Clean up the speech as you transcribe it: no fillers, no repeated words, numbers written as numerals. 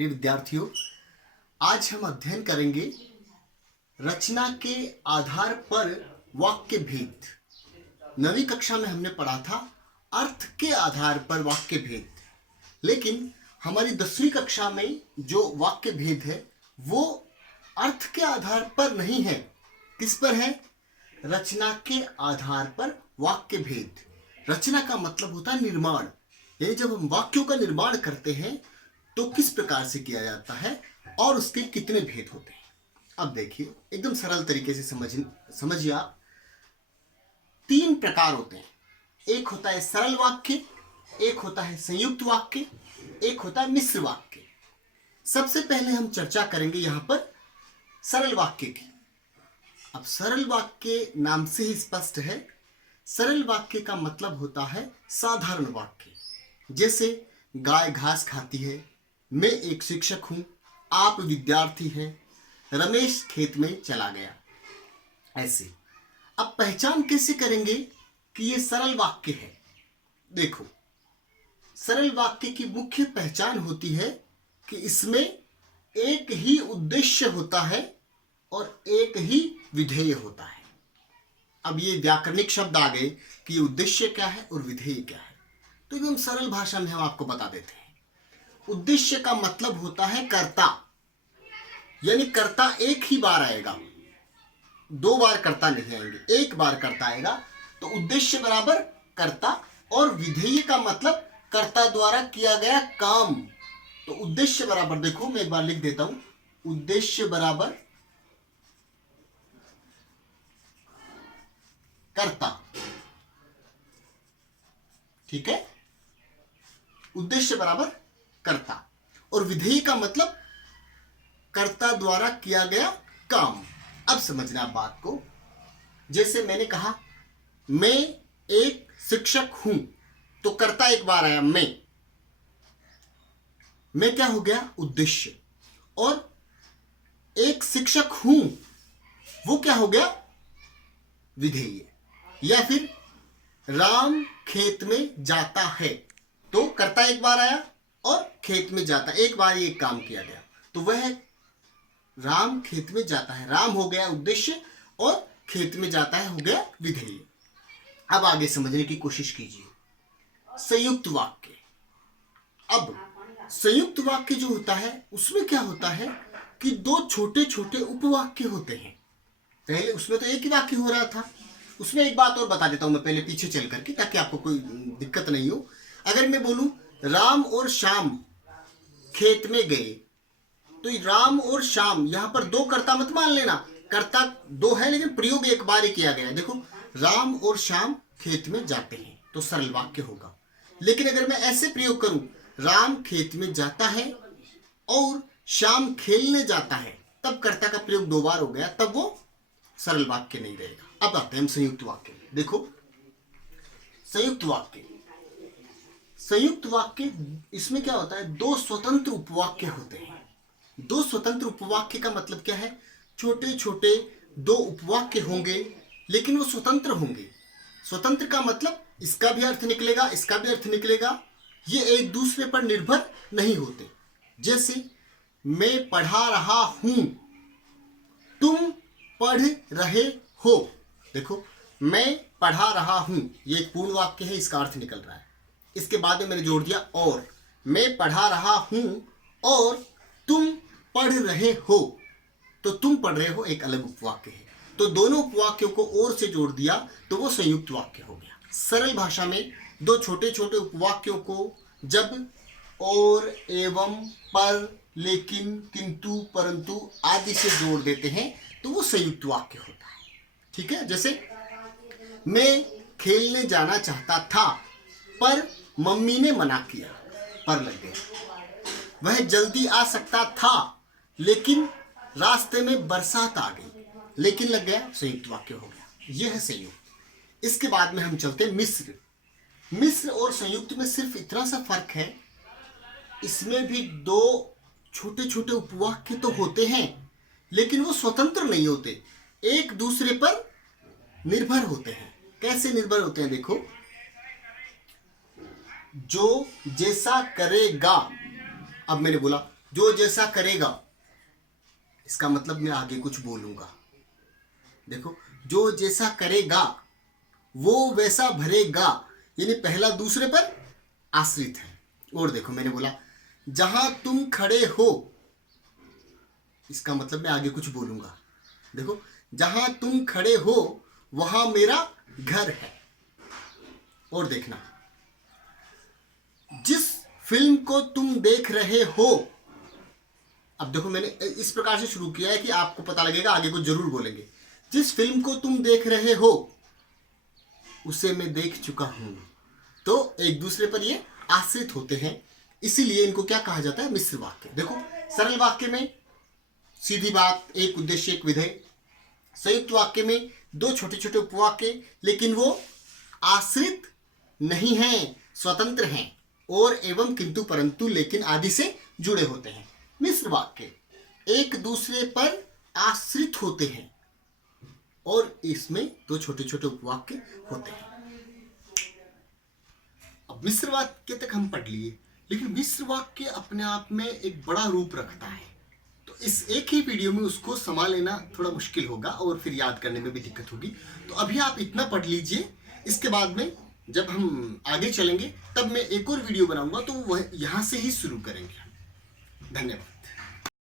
प्रिय विद्यार्थियों, आज हम अध्ययन करेंगे रचना के आधार पर वाक्य भेद। नवीं कक्षा में हमने पढ़ा था अर्थ के आधार पर वाक्य भेद, लेकिन हमारी 10वीं कक्षा में जो वाक्य भेद है वो अर्थ के आधार पर नहीं है। किस पर है? रचना के आधार पर वाक्य भेद। रचना का मतलब होता है निर्माण, यानी जब हम वाक्यों का निर्माण करते हैं तो किस प्रकार से किया जाता है और उसके कितने भेद होते हैं। अब देखिए, एकदम सरल तरीके से समझिए आप। 3 प्रकार होते हैं। एक होता है सरल वाक्य, एक होता है संयुक्त वाक्य, एक होता है मिश्र वाक्य। सबसे पहले हम चर्चा करेंगे यहाँ पर सरल वाक्य की। अब सरल वाक्य नाम से ही स्पष्ट है, सरल वाक्य का मतलब होता है साधारण वाक्य। जैसे गाय घास खाती है, मैं एक शिक्षक हूं, आप विद्यार्थी हैं, रमेश खेत में चला गया। ऐसे अब पहचान कैसे करेंगे कि ये सरल वाक्य है? देखो, सरल वाक्य की मुख्य पहचान होती है कि इसमें एक ही उद्देश्य होता है और एक ही विधेय होता है। अब ये व्याकरणिक शब्द आ गए कि उद्देश्य क्या है और विधेय क्या है, तो एकदम सरल भाषा में हम आपको बता देते हैं। उद्देश्य का मतलब होता है कर्ता, यानी कर्ता एक ही बार आएगा, 2 बार कर्ता नहीं आएंगे, एक बार कर्ता आएगा, तो उद्देश्य बराबर कर्ता। और विधेय का मतलब कर्ता द्वारा किया गया काम। तो उद्देश्य बराबर, देखो मैं एक बार लिख देता हूं, उद्देश्य बराबर कर्ता। ठीक है, उद्देश्य बराबर कर्ता और विधेय का मतलब कर्ता द्वारा किया गया काम। अब समझना बात को। जैसे मैंने कहा मैं एक शिक्षक हूं, तो कर्ता एक बार आया मैं क्या हो गया? उद्देश्य। और एक शिक्षक हूं वो क्या हो गया? विधेय। या फिर राम खेत में जाता है, तो कर्ता एक बार आया और खेत में जाता, एक बार ये काम किया गया, तो वह राम खेत में जाता है। राम हो गया उद्देश्य और खेत में जाता है हो गया विधेय। अब आगे समझने की कोशिश कीजिए। संयुक्त वाक्य। अब संयुक्त वाक्य जो होता है उसमें क्या होता है कि 2 छोटे छोटे उपवाक्य होते हैं। पहले उसमें तो एक ही वाक्य हो रहा था। उसमें एक बात और बता देता हूं मैं पहले पीछे चल करके, ताकि आपको कोई दिक्कत नहीं हो। अगर मैं बोलूं राम और श्याम खेत में गए, तो राम और श्याम यहां पर 2 कर्ता मत मान लेना, कर्ता 2 है लेकिन प्रयोग एक बार ही किया गया। देखो, राम और श्याम खेत में जाते हैं, तो सरल वाक्य होगा। लेकिन अगर मैं ऐसे प्रयोग करूं, राम खेत में जाता है और श्याम खेलने जाता है, तब कर्ता का प्रयोग 2 बार हो गया, तब वो सरल वाक्य नहीं रहेगा। अब आते हैं हम संयुक्त वाक्य। देखो, संयुक्त वाक्य, संयुक्त वाक्य इसमें क्या होता है? 2 स्वतंत्र उपवाक्य होते हैं। 2 स्वतंत्र उपवाक्य का मतलब क्या है? छोटे छोटे 2 उपवाक्य होंगे, लेकिन वो स्वतंत्र होंगे। स्वतंत्र का मतलब इसका भी अर्थ निकलेगा, इसका भी अर्थ निकलेगा, ये एक दूसरे पर निर्भर नहीं होते। जैसे मैं पढ़ा रहा हूं, तुम पढ़ रहे हो। देखो, मैं पढ़ा रहा हूं, ये एक पूर्ण वाक्य है, इसका अर्थ निकल रहा है। इसके बाद में मैंने जोड़ दिया और, मैं पढ़ा रहा हूं और तुम पढ़ रहे हो, तो तुम पढ़ रहे हो एक अलग उपवाक्य है। तो दोनों उपवाक्यों को और से जोड़ दिया तो वो संयुक्त वाक्य हो गया। सरल भाषा में 2 छोटे छोटे उपवाक्यों को जब और, एवं, पर, लेकिन, किंतु, परंतु आदि से जोड़ देते हैं तो वो संयुक्त वाक्य होता है। ठीक है, जैसे मैं खेलने जाना चाहता था पर मम्मी ने मना किया, पर लग गया। वह जल्दी आ सकता था लेकिन रास्ते में बरसात आ गई, लेकिन लग गया, संयुक्त वाक्य हो गया। यह है संयुक्त। इसके बाद में हम चलते हैं मिश्र। मिश्र और संयुक्त में सिर्फ इतना सा फर्क है, इसमें भी 2 छोटे छोटे उपवाक्य तो होते हैं, लेकिन वो स्वतंत्र नहीं होते, एक दूसरे पर निर्भर होते हैं। कैसे निर्भर होते हैं? देखो, जो जैसा करेगा, अब मैंने बोला जो जैसा करेगा, इसका मतलब मैं आगे कुछ बोलूंगा। देखो, जो जैसा करेगा वो वैसा भरेगा, यानी पहला दूसरे पर आश्रित है। और देखो, मैंने बोला जहां तुम खड़े हो, इसका मतलब मैं आगे कुछ बोलूंगा। देखो, जहां तुम खड़े हो वहां मेरा घर है। और देखना, जिस फिल्म को तुम देख रहे हो, अब देखो मैंने इस प्रकार से शुरू किया है कि आपको पता लगेगा आगे कुछ जरूर बोलेंगे। जिस फिल्म को तुम देख रहे हो उसे मैं देख चुका हूं। तो एक दूसरे पर ये आश्रित होते हैं, इसीलिए इनको क्या कहा जाता है, मिश्र वाक्य। देखो, सरल वाक्य में सीधी बात, एक उद्देश्य एक विधेय। संयुक्त वाक्य में दो छोटे छोटे उपवाक्य, लेकिन वो आश्रित नहीं हैं, स्वतंत्र हैं, और एवं किंतु परंतु लेकिन आदि से जुड़े होते हैं। मिश्र वाक्य एक दूसरे पर आश्रित होते हैं और इसमें दो छोटे छोटे उपवाक्य होते हैं। अब मिश्र वाक्य तक हम पढ़ लिए, लेकिन मिश्र वाक्य अपने आप में एक बड़ा रूप रखता है, तो इस एक ही वीडियो में उसको संभाल लेना थोड़ा मुश्किल होगा और फिर याद करने में भी दिक्कत होगी। तो अभी आप इतना पढ़ लीजिए, इसके बाद में जब हम आगे चलेंगे तब मैं एक और वीडियो बनाऊंगा, तो वह यहाँ से ही शुरू करेंगे। धन्यवाद।